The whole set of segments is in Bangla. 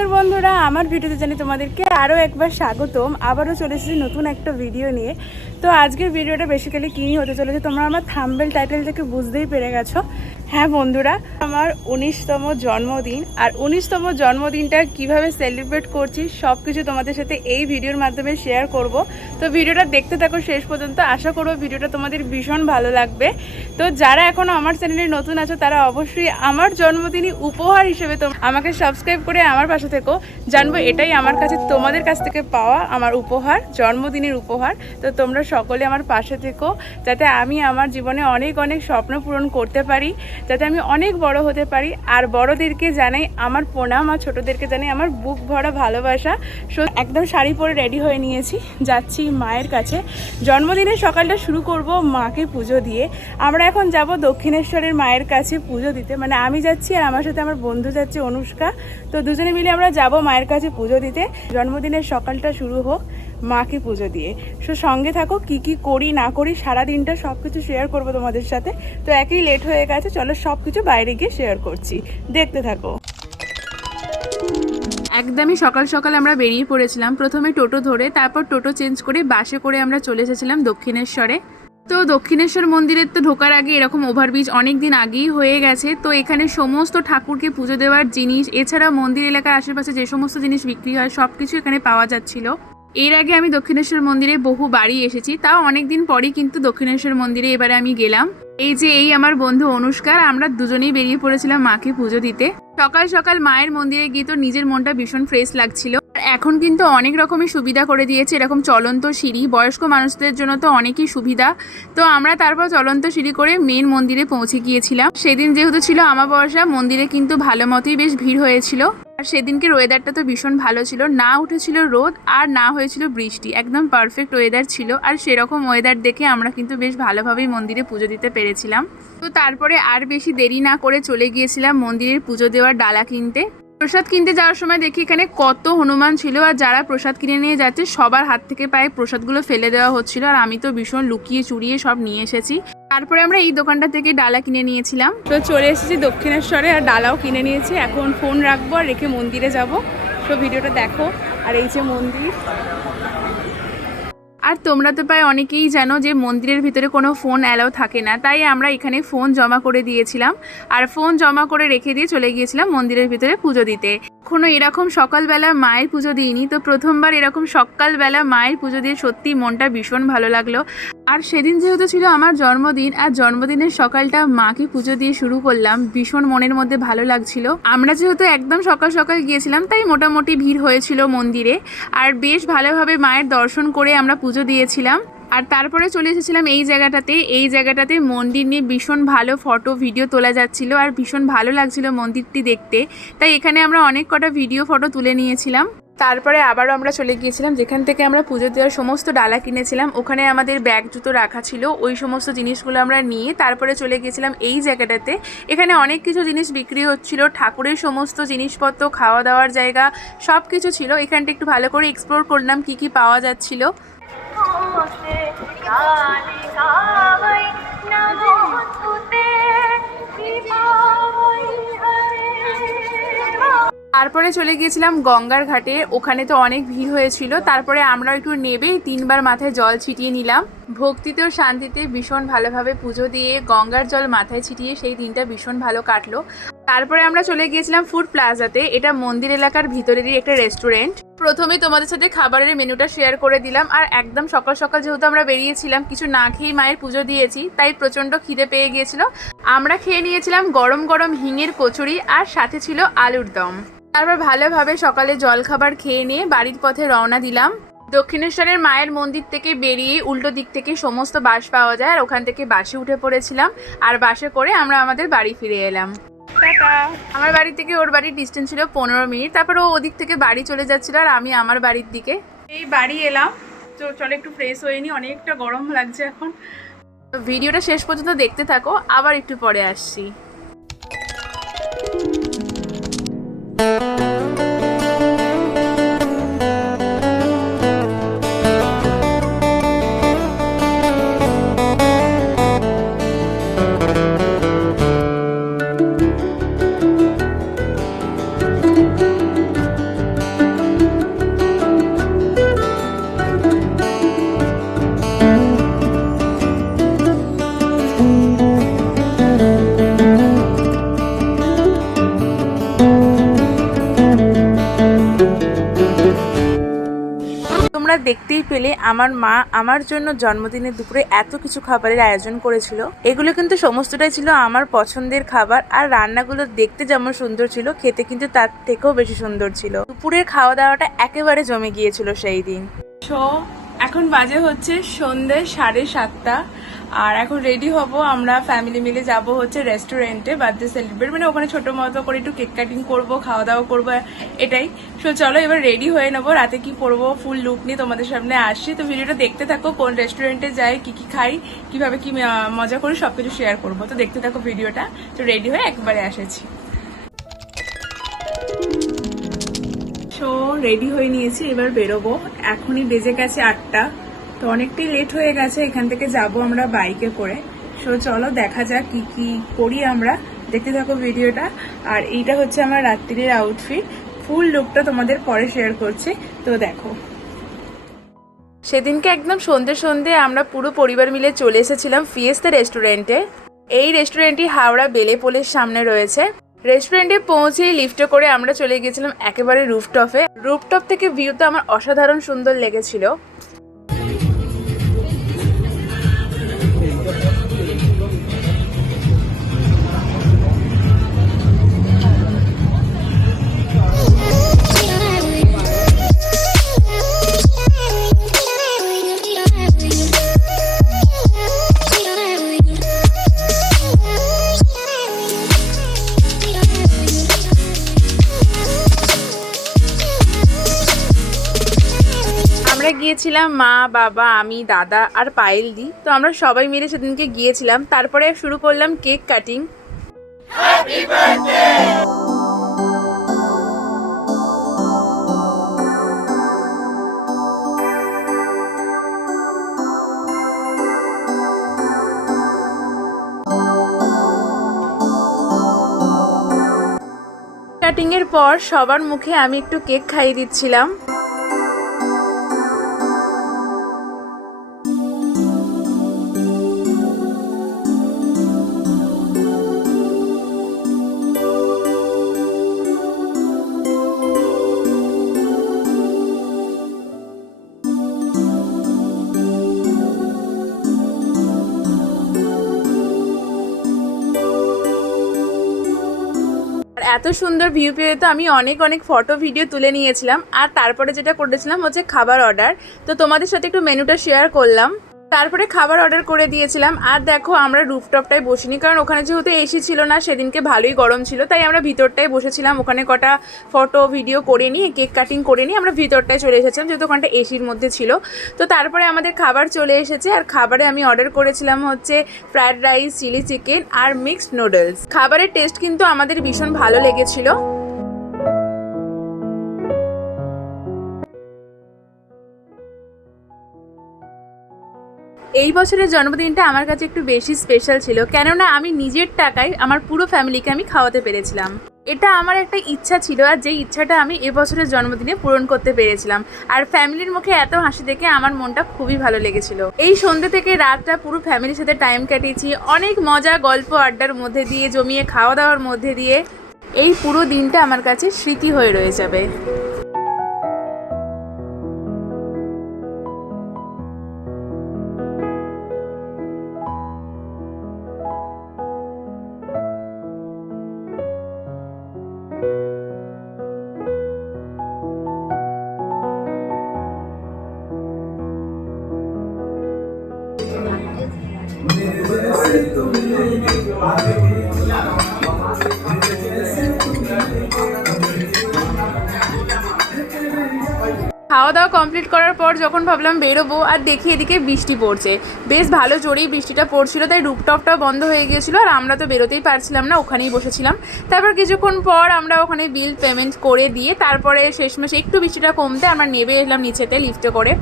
নমস্কার বন্ধুরা, আমার ভিডিওতে জানি তোমাদেরকে আরও একবার স্বাগতম। আবারও চলে এসেছি নতুন একটা ভিডিও নিয়ে। তো আজকের ভিডিওটা বেসিক্যালি কী নিয়ে হতে চলেছে তোমরা আমার থাম্বনেল টাইটেল থেকে বুঝতেই পেরে গেছো। হ্যাঁ বন্ধুরা, আমার 19তম জন্মদিন। আর 19তম জন্মদিনটা কিভাবে সেলিব্রেট করছি সব কিছু তোমাদের সাথে এই ভিডিওর মাধ্যমে শেয়ার করব। তো ভিডিওটা দেখতে থাকো শেষ পর্যন্ত, আশা করবো ভিডিওটা তোমাদের ভীষণ ভালো লাগবে। তো যারা এখনও আমার চ্যানেলে নতুন আছো তারা অবশ্যই আমার জন্মদিনই উপহার হিসেবে আমাকে সাবস্ক্রাইব করে আমার পাশে থেকো। জানবো এটাই আমার কাছে তোমাদের কাছ থেকে পাওয়া আমার উপহার, জন্মদিনের উপহার। তো তোমরা সকলে আমার পাশে থেকো, যাতে আমি আমার জীবনে অনেক অনেক স্বপ্ন পূরণ করতে পারি, যাতে আমি অনেক বড় হতে পারি। আর বড়দেরকে জানাই আমার প্রণাম, আর ছোটোদেরকে জানাই আমার বুক ভরা ভালোবাসা। একদম শাড়ি পরে রেডি হয়ে নিয়েছি, যাচ্ছি মায়ের কাছে। জন্মদিনের সকালটা শুরু করব মাকে পুজো দিয়ে। আমরা এখন যাব দক্ষিণেশ্বরের মায়ের কাছে পুজো দিতে, মানে আমি যাচ্ছি আর আমার সাথে আমার বন্ধু যাচ্ছে অনুষ্কা। তো দুজনে মিলে আমরা যাব মায়ের কাছে পুজো দিতে। জন্মদিনের সকালটা শুরু হোক মাকে পুজো দিয়ে। সঙ্গে থাকো, কি কি করি না করি সারাদিনটা সব কিছু শেয়ার করবো তোমাদের সাথে। তো একই লেট হয়ে গেছে, চলো সব কিছু বাইরে গিয়ে শেয়ার করছি, দেখতে থাকো। একদমই সকাল সকাল আমরা বেরিয়ে পড়েছিলাম, প্রথমে টোটো ধরে, তারপর টোটো চেঞ্জ করে বাসে করে আমরা চলে এসেছিলাম দক্ষিণেশ্বরে। তো দক্ষিণেশ্বর মন্দিরের তো ঢোকার আগে এরকম ওভারব্রিজ অনেক দিন আগেই হয়ে গেছে। তো এখানে সমস্ত ঠাকুরকে পুজো দেওয়ার জিনিস, এছাড়া মন্দির এলাকার আশেপাশে যে সমস্ত জিনিস বিক্রি হয় সব কিছু এখানে পাওয়া যাচ্ছিল। এর আগে আমি দক্ষিণেশ্বর মন্দিরে বহু বাড়ি এসেছি, তাও অনেক দিন পরই কিন্তু দক্ষিণেশ্বর মন্দিরে এবারে আমি গেলাম। এই আমার বন্ধু অনুষ্কার, আমরা দুজনেই বেরিয়ে পড়েছিলাম মাকে পুজো দিতে। সকাল সকাল মায়ের মন্দিরে গিয়ে তো নিজের মনটা ভীষণ ফ্রেশ লাগছিল। এখন কিন্তু অনেক রকমই সুবিধা করে দিয়েছে, এরকম চলন্ত সিঁড়ি, বয়স্ক মানুষদের জন্য তো অনেকই সুবিধা। তো আমরা তারপর চলন্ত সিঁড়ি করে মেন মন্দিরে পৌঁছে গিয়েছিলাম। সেদিন যেহেতু ছিল আমাবস্যা, মন্দিরে কিন্তু ভালো মতোই বেশ ভিড় হয়েছিল। আর সেদিনকের ওয়েদারটা তো ভীষণ ভালো ছিল, না উঠেছিল রোদ আর না হয়েছিল বৃষ্টি, একদম পারফেক্ট ওয়েদার ছিল। আর সেরকম ওয়েদার দেখে আমরা কিন্তু বেশ ভালোভাবেই মন্দিরে পুজো দিতে পেরেছিলাম। তো তারপরে আর বেশি দেরি না করে চলে গিয়েছিলাম মন্দিরের পুজো দেওয়ার ডালা কিনতে। প্রসাদ কিনতে যাওয়ার সময় দেখি এখানে কত হনুমান ছিল, আর যারা প্রসাদ কিনে নিয়ে যাচ্ছে সবার হাত থেকে পায়ে প্রসাদগুলো ফেলে দেওয়া হচ্ছিল। আর আমি তো ভীষণ লুকিয়ে চুরিয়ে সব নিয়ে এসেছি। তারপরে আমরা এই দোকানটা থেকে ডালা কিনে নিয়েছিলাম। তো চলে এসেছি দক্ষিণেশ্বরে, আর ডালাও কিনে নিয়েছি। এখন ফোন রাখবো আর রেখে মন্দিরে যাব। তো ভিডিওটা দেখো। আর এই যে মন্দির। আর তোমরা তো প্রায় অনেকেই জানো যে মন্দিরের ভিতরে কোনো ফোন অ্যালাউ থাকে না, তাই আমরা এখানে ফোন জমা করে দিয়েছিলাম। আর ফোন জমা করে রেখে দিয়ে চলে গিয়েছিলাম মন্দিরের ভিতরে পুজো দিতে। এখনো এরকম সকালবেলা মায়ের পুজো দিইনি, তো প্রথমবার এরকম সকালবেলা মায়ের পুজো দিয়ে সত্যি মনটা ভীষণ ভালো লাগলো। আর সেদিন যেহেতু ছিল আমার জন্মদিন, আর জন্মদিনের সকালটা মাকে পুজো দিয়ে শুরু করলাম, ভীষণ মনের মধ্যে ভালো লাগছিল। আমরা যেহেতু একদম সকাল সকাল গিয়েছিলাম, তাই মোটামুটি ভিড় হয়েছিল মন্দিরে। আর বেশ ভালোভাবে মায়ের দর্শন করে আমরা পুজো দিয়েছিলাম। আর তারপরে চলে এসেছিলাম এই জায়গাটাতে মন্দির নিয়ে ভীষণ ভালো ফটো ভিডিও তোলা যাচ্ছিল, আর ভীষণ ভালো লাগছিল মন্দিরটি দেখতে। তাই এখানে আমরা অনেক কটা ভিডিও ফটো তুলে নিয়েছিলাম। তারপরে আবারও আমরা চলে গিয়েছিলাম যেখান থেকে আমরা পুজো দেওয়ার সমস্ত ডালা কিনেছিলাম। ওখানে আমাদের ব্যাগ জুতো রাখা ছিল, ওই সমস্ত জিনিসগুলো আমরা নিয়ে তারপরে চলে গিয়েছিলাম এই জায়গাটাতে। এখানে অনেক কিছু জিনিস বিক্রি হচ্ছিল, ঠাকুরের সমস্ত জিনিসপত্র, খাওয়া দাওয়ার জায়গা সব কিছু ছিল। এখানটা একটু ভালো করে এক্সপ্লোর করলাম কি কি পাওয়া যাচ্ছিল। তারপরে চলে গিয়েছিলাম গঙ্গার ঘাটে, ওখানে তো অনেক ভিড় হয়েছিল। তারপরে আমরা একটু নেবে 3বার মাথায় জল ছিটিয়ে নিলাম। ভক্তিতে ও শান্তিতে ভীষণ ভালোভাবে পুজো দিয়ে গঙ্গার জল মাথায় ছিটিয়ে সেই দিনটা ভীষণ ভালো কাটলো। তারপরে আমরা চলে গিয়েছিলাম ফুড প্লাজাতে, এটা মন্দির এলাকার ভিতরেরই একটা রেস্টুরেন্ট। প্রথমে তোমাদের সাথে খাবারের মেনুটা শেয়ার করে দিলাম। আর একদম সকাল সকাল যেহেতু আমরা বেরিয়েছিলাম, কিছু না খেয়েই মায়ের পুজো দিয়েছি, তাই প্রচণ্ড খিদে পেয়ে গিয়েছিল। আমরা খেয়ে নিয়েছিলাম গরম গরম হিঙের কচুরি, আর সাথে ছিল আলুর দম। তারপর ভালোভাবে সকালে জলখাবার খেয়ে নিয়ে বাড়ির পথে রওনা দিলাম। দক্ষিণেশ্বরের মায়ের মন্দির থেকে বেরিয়ে উল্টো দিক থেকে সমস্ত বাস পাওয়া যায়, আর ওখান থেকে বাসে উঠে পড়েছিলাম। আর বাসে করে আমরা আমাদের বাড়ি ফিরে এলাম। আমার বাড়ি থেকে ওর বাড়ির ডিস্টেন্স ছিল 15 মিনিট। তারপর ও ওদিক থেকে বাড়ি চলে যাচ্ছিল, আর আমি আমার বাড়ির দিকে। এই বাড়ি এলাম, তো চলো একটু ফ্রেশ হয়ে নি, অনেকটা গরম লাগছে এখন। ভিডিওটা শেষ পর্যন্ত দেখতে থাকো, আবার একটু পরে আসছি। দেখতেই পেলে আমার মা আমার জন্য জন্মদিনের দুপুরে এত কিছু খাবারের আয়োজন করেছিল। এগুলো কিন্তু সমস্তটাই ছিল আমার পছন্দের খাবার, আর রান্নাগুলো দেখতে যেমন সুন্দর ছিল, খেতে কিন্তু তার থেকেও বেশি সুন্দর ছিল। দুপুরের খাওয়া দাওয়াটা একেবারে জমে গিয়েছিল সেই দিন। এখন বাজে হচ্ছে সন্ধ্যে 7:30, আর এখন রেডি হব। আমরা ফ্যামিলি মিলে যাব হচ্ছে রেস্টুরেন্টে বার্থডে সেলিব্রেট, মানে ওখানে ছোট মতো করে একটু কেক কাটিং করবো, খাওয়া দাওয়া করবো, এটাই। সো চলো এবার রেডি হয়ে নেবো। রাতে কি পরবো ফুল লুক নিয়ে তোমাদের সামনে আসছি। তো ভিডিওটা দেখতে থাকো, কোন রেস্টুরেন্টে যাই, কি কি খাই, কিভাবে কি মজা করি, সবকিছু শেয়ার করবো। তো দেখতে থাকো ভিডিওটা। তো রেডি হয়ে একবারে এসেছি। সো রেডি হয়ে নিয়েছি, এবার বেরোবো। এখনই বেজে গেছে 8টা, তো অনেকটাই লেট হয়ে গেছে। এখান থেকে যাব আমরা বাইকে করে। সো চলো দেখা যাক কি কি করি আমরা, দেখতে থাকো ভিডিওটা। আর এইটা হচ্ছে আমার রাত্রির আউটফিট, ফুল লুকটা তোমাদের পরে শেয়ার করছি, তো দেখো। সেদিনকে একদম সন্ধে আমরা পুরো পরিবার মিলে চলে এসেছিলাম ফিয়েস্তা রেস্টুরেন্টে। এই রেস্টুরেন্টটি হাওড়া বেলেপোলের সামনে রয়েছে। রেস্টুরেন্টে পৌঁছে লিফটে করে আমরা চলে গেছিলাম একেবারে রুফটপে। রুফটপ থেকে ভিউটা আমার অসাধারণ সুন্দর লেগেছিল। গিয়েছিলাম মা, বাবা, আমি, দাদা আর পায়েল দি। তো আমরা সবাই মিলে সেদিনকে গিয়েছিলাম। তারপরে শুরু করলাম cake cutting. Happy birthday. Cutting এর পর সবার মুখে আমি একটু কেক খাইয়ে দিচ্ছিলাম। এত সুন্দর ভিউ পেয়ে তো আমি অনেক ফটো ভিডিও তুলে নিয়েছিলাম। আর তারপরে যেটা করেছিলাম হচ্ছে খাবার অর্ডার। তো তোমাদের সাথে একটু মেনুটা শেয়ার করলাম। তারপরে খাবার অর্ডার করে দিয়েছিলাম। আর দেখো আমরা রুফটপটায় বসিনি, কারণ ওখানে যেহেতু এসি ছিল না, সেদিনকে ভালোই গরম ছিল, তাই আমরা ভিতরটায় বসেছিলাম। ওখানে কটা ফটো ভিডিও করে নিয়ে কেক কাটিং করে নিয়ে আমরা ভিতরটায় চলে এসেছিলাম, যেহেতু ওখানটা এসির মধ্যে ছিল। তো তারপরে আমাদের খাবার চলে এসেছে। আর খাবারে আমি অর্ডার করেছিলাম হচ্ছে ফ্রায়েড রাইস, চিলি চিকেন আর মিক্সড নুডলস। খাবারের টেস্ট কিন্তু আমাদের ভীষণ ভালো লেগেছিল। এই বছরের জন্মদিনটা আমার কাছে একটু বেশি স্পেশাল ছিল, কেননা আমি নিজের টাকায় আমার পুরো ফ্যামিলিকে আমি খাওয়াতে পেরেছিলাম। এটা আমার একটা ইচ্ছা ছিল, আর যেই ইচ্ছাটা আমি এবছরের জন্মদিনে পূরণ করতে পেরেছিলাম। আর ফ্যামিলির মুখে এত হাসি দেখে আমার মনটা খুবই ভালো লেগেছিল। এই সন্ধ্যে থেকে রাতটা পুরো ফ্যামিলির সাথে টাইম কাটিয়েছি, অনেক মজা, গল্প আড্ডার মধ্যে দিয়ে, জমিয়ে খাওয়া দাওয়ার মধ্যে দিয়ে। এই পুরো দিনটা আমার কাছে স্মৃতি হয়ে রয়ে যাবে। খাওয়া দাওয়া কমপ্লিট করার পর যখন ভাবলাম বেরোবো, আর দেখি এদিকে বৃষ্টি পড়ছে, বেশ ভালো জোরেই বৃষ্টিটা পড়ছিল, তাই রুফটপটাও বন্ধ হয়ে গিয়েছিলো। আর আমরা তো বেরোতেই পারছিলাম না, ওখানেই বসেছিলাম। তারপর কিছুক্ষণ পর আমরা ওখানে বিল পেমেন্ট করে দিয়ে তারপরে শেষমেশ একটু বৃষ্টিটা কমতে আমরা নেমে এলাম নিচেতে লিফটে করে।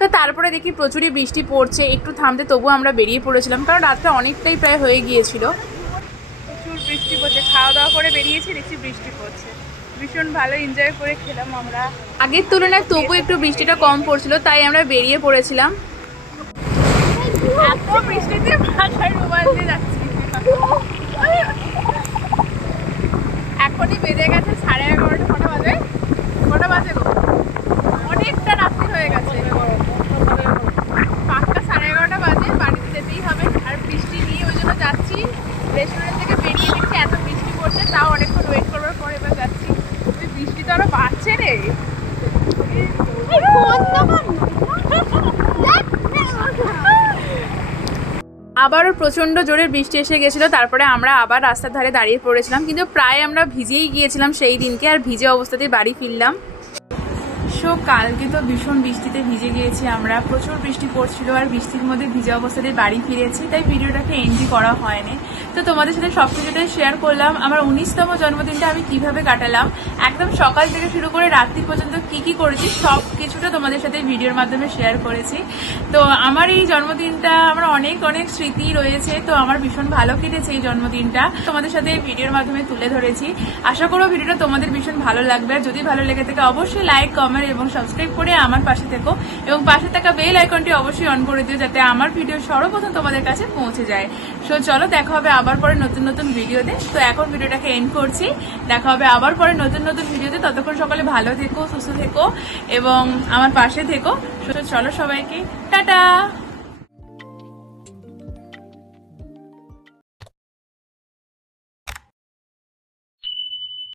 তো তারপরে দেখি প্রচুরই বৃষ্টি পড়ছে, একটু থামতে তবুও আমরা বেরিয়ে পড়েছিলাম, কারণ রাতটা অনেকটাই প্রায় হয়ে গিয়েছিল। প্রচুর বৃষ্টি পড়ছে, খাওয়া দাওয়া করে বেরিয়েছি, দেখছি বৃষ্টি পড়ছে। ভীষণ ভালো এনজয় করে খেলাম আমরা। আগের তুলনায় তবু একটু বৃষ্টিটা কম পড়ছিল, তাই আমরা বেরিয়ে পড়েছিলাম। এত বৃষ্টিতে মাথায় রুমাল দিয়ে যাচ্ছি। এখনই বেজে গেছে 11:30। কটা বাজে গো? অনেকটা রাত্রি হয়ে গেছে। করছে, তাও অনেকক্ষণ ওয়েট করবার পর এবার যাচ্ছি। বৃষ্টি তো আরো বাড়ছে রে। আবারও প্রচণ্ড জোরে বৃষ্টি এসে গেছিলো, তারপরে আমরা আবার রাস্তার ধারে দাঁড়িয়ে পড়েছিলাম, কিন্তু প্রায় আমরা ভিজেই গিয়েছিলাম সেই দিনকে, আর ভিজে অবস্থাতেই বাড়ি ফিরলাম। সো কালকে তো ভীষণ বৃষ্টিতে ভিজে গিয়েছি আমরা, প্রচুর বৃষ্টি পড়ছিল আর বৃষ্টির মধ্যে ভিজে অবস্থাতেই বাড়ি ফিরেছি, তাই ভিডিওটাকে এন্ডই করা হয়নি। তো তোমাদের সাথে সব কিছুটাই শেয়ার করলাম, আমার 19তম জন্মদিনটা আমি কিভাবে কাটালাম, একদম সকাল থেকে শুরু করে রাত্রি পর্যন্ত কি কি করেছি সব কিছুটা তোমাদের সাথে ভিডিওর মাধ্যমে শেয়ার করেছি। তো আমার এই জন্মদিনটা আমার অনেক অনেক স্মৃতি রয়েছে, তো আমার ভীষণ ভালো কেটেছে এই জন্মদিনটা, তোমাদের সাথে ভিডিওর মাধ্যমে তুলে ধরেছি। আশা করো ভিডিওটা তোমাদের ভীষণ ভালো লাগবে, আর যদি ভালো লেগে থাকে অবশ্যই লাইক, কমেন্ট এবং সাবস্ক্রাইব করে আমার পাশে থেকো, এবং পাশে থাকা বেল আইকনটি অবশ্যই অন করে দিও, যাতে আমার ভিডিও সর্বপ্রথম তোমাদের কাছে পৌঁছে যায়। সো চলো, দেখা হবে আবার পরে নতুন নতুন ভিডিওতে। তো এখন ভিডিওটাকে এন্ড করছি, দেখা হবে আবার পরে নতুন নতুন ভিডিওতে। ততক্ষণ সকালে ভালো থেকো, সুস্থ থেকো এবং আমার পাশে থেকো। চলো সবাইকে টাটা।